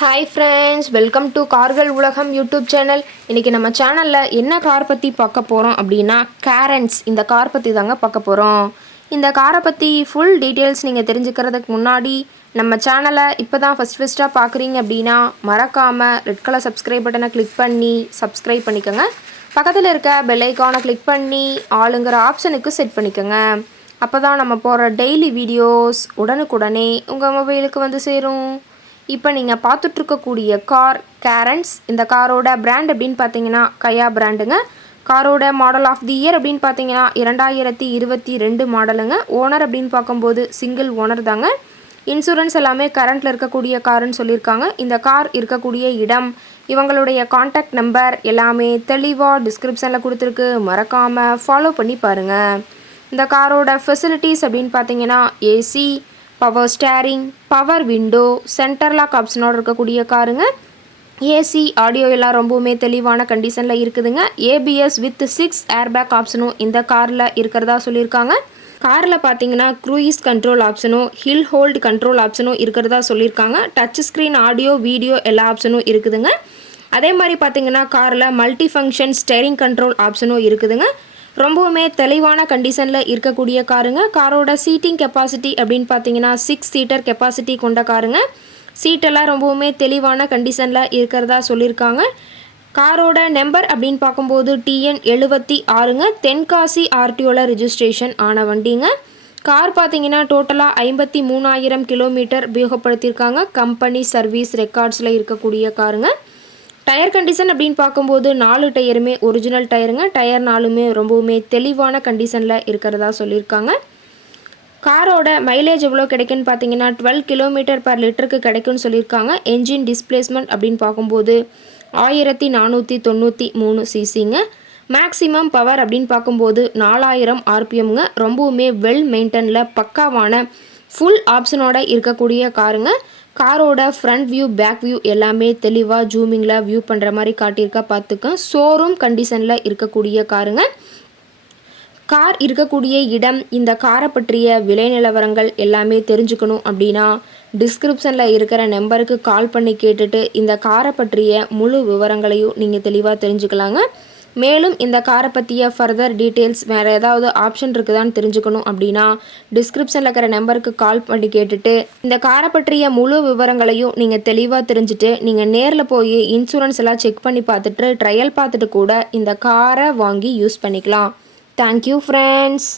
Hi friends, welcome to கார்கள் உலகம் YouTube channel. இன்றைக்கி நம்ம சேனலில் என்ன கார் பற்றி பார்க்க போகிறோம் அப்படின்னா கேரன்ஸ் இந்த கார் பற்றி தாங்க பார்க்க போகிறோம். இந்த காரை பற்றி ஃபுல் டீட்டெயில்ஸ் நீங்கள் தெரிஞ்சுக்கிறதுக்கு முன்னாடி நம்ம சேனலை இப்போ தான் ஃபஸ்ட்டாக பார்க்குறீங்க அப்படின்னா மறக்காமல் ரெட் கலர் சப்ஸ்கிரைப் பட்டனை கிளிக் பண்ணி சப்ஸ்கிரைப் பண்ணிக்கோங்க. பக்கத்தில் இருக்க பெல் ஐக்கானை கிளிக் பண்ணி ஆளுங்கிற ஆப்ஷனுக்கு செட் பண்ணிக்கோங்க. அப்போ தான் நம்ம போகிற டெய்லி வீடியோஸ் உடனுக்குடனே உங்கள் மொபைலுக்கு வந்து சேரும். இப்போ நீங்கள் பார்த்துட்ருக்கக்கூடிய கார் கேரன்ஸ். இந்த காரோட பிராண்ட் அப்படின்னு பார்த்தீங்கன்னா கயா பிராண்டுங்க. காரோட மாடல் ஆஃப் தி இயர் அப்படின்னு பார்த்தீங்கன்னா 2022 மாடலுங்க. ஓனர் அப்படின்னு பார்க்கும்போது சிங்கிள் ஓனர் தாங்க. இன்சூரன்ஸ் எல்லாமே கரண்ட்டில் இருக்கக்கூடிய காருன்னு சொல்லியிருக்காங்க. இந்த கார் இருக்கக்கூடிய இடம், இவங்களுடைய காண்டாக்ட் நம்பர் எல்லாமே தெளிவாக டிஸ்கிரிப்ஷனில் கொடுத்துருக்கு. மறக்காமல் ஃபாலோ பண்ணி பாருங்கள். இந்த காரோட ஃபெசிலிட்டிஸ் அப்படின்னு பார்த்தீங்கன்னா AC, power steering, power window, center lock ஆப்ஷனோடு இருக்கக்கூடிய காருங்க. ஏசி ஆடியோ எல்லாம் ரொம்பவுமே தெளிவான கண்டிஷனில் இருக்குதுங்க. ஏபிஎஸ் வித் 6 ஏர்பேக் ஆப்ஷனும் இந்த காரில் இருக்கிறதா சொல்லியிருக்காங்க. காரில் பார்த்தீங்கன்னா க்ரூயிஸ் கண்ட்ரோல் ஆப்ஷனும் ஹில் ஹோல்டு கண்ட்ரோல் ஆப்ஷனும் இருக்கிறதா சொல்லியிருக்காங்க. டச் ஸ்க்ரீன் ஆடியோ வீடியோ எல்லா ஆப்ஷனும் இருக்குதுங்க. அதே மாதிரி பார்த்தீங்கன்னா காரில் மல்டி ஃபங்க்ஷன் ஸ்டேரிங் கண்ட்ரோல் ஆப்ஷனும் இருக்குதுங்க. ரொம்பவுமே தெளிவான கண்டிஷனில் இருக்கக்கூடிய காருங்க. காரோட சீட்டிங் கெப்பாசிட்டி அப்படின்னு பார்த்தீங்கன்னா 6 சீட்டர் கெப்பாசிட்டி கொண்ட காருங்க. சீட்டெல்லாம் ரொம்பவுமே தெளிவான கண்டிஷனில் இருக்கிறதா சொல்லியிருக்காங்க. காரோட நம்பர் அப்படின்னு பார்க்கும்போது TN 76ங்க. தென்காசி RTOவில் ரிஜிஸ்ட்ரேஷன் ஆன வண்டிங்க. கார் பார்த்தீங்கன்னா டோட்டலாக 53,000 கிலோமீட்டர் உபயோகப்படுத்தியிருக்காங்க. கம்பெனி சர்வீஸ் ரெக்கார்ட்ஸில் இருக்கக்கூடிய காருங்க. டயர் கண்டிஷன் அப்படின்னு பார்க்கும்போது 4 டயருமே ஒரிஜினல் டயருங்க. டயர் 4மே ரொம்பவுமே தெளிவான கண்டிஷனில் இருக்கிறதா சொல்லியிருக்காங்க. காரோட மைலேஜ் எவ்வளோ கிடைக்குன்னு பார்த்தீங்கன்னா 12 கிலோமீட்டர் பர் லிட்டருக்கு கிடைக்குன்னு சொல்லியிருக்காங்க. என்ஜின் டிஸ்பிளேஸ்மெண்ட் அப்படின்னு பார்க்கும்போது 1493 சிசிங்க. மேக்ஸிமம் பவர் அப்படின்னு பார்க்கும்போது 4000 RPMங்க. ரொம்பவுமே வெல் மெயின்டனில் பக்காவான ஃபுல் ஆப்ஷனோட இருக்கக்கூடிய காருங்க. காரோட ஃப்ரண்ட் வியூ, பேக் வியூ எல்லாமே தெளிவாக ஜூமிங்கில் வியூ பண்ணுற மாதிரி காட்டியிருக்கா பார்த்துக்க. ஷோரூம் கண்டிஷனில் இருக்கக்கூடிய காருங்க. கார் இருக்கக்கூடிய இடம், இந்த காரை பற்றிய விலை நிலவரங்கள் எல்லாமே தெரிஞ்சுக்கணும் அப்படின்னா டிஸ்கிரிப்ஷனில் இருக்கிற நம்பருக்கு கால் பண்ணி கேட்டுட்டு இந்த காரை பற்றிய முழு விவரங்களையும் நீங்கள் தெளிவாக தெரிஞ்சுக்கலாங்க. மேலும் இந்த காரை பற்றிய ஃபர்தர் டீட்டெயில்ஸ் வேறு ஏதாவது ஆப்ஷன் இருக்குதான்னு தெரிஞ்சுக்கணும் அப்படின்னா டிஸ்கிரிப்ஷனில் இருக்கிற நம்பருக்கு கால் பண்ணி கேட்டுட்டு இந்த காரை பற்றிய முழு விவரங்களையும் நீங்கள் தெளிவாக தெரிஞ்சுட்டு நீங்கள் நேரில் போய் இன்சூரன்ஸ் எல்லாம் செக் பண்ணி பார்த்துட்டு ட்ரையல் பார்த்துட்டு கூட இந்த காரை வாங்கி யூஸ் பண்ணிக்கலாம். Thank you friends.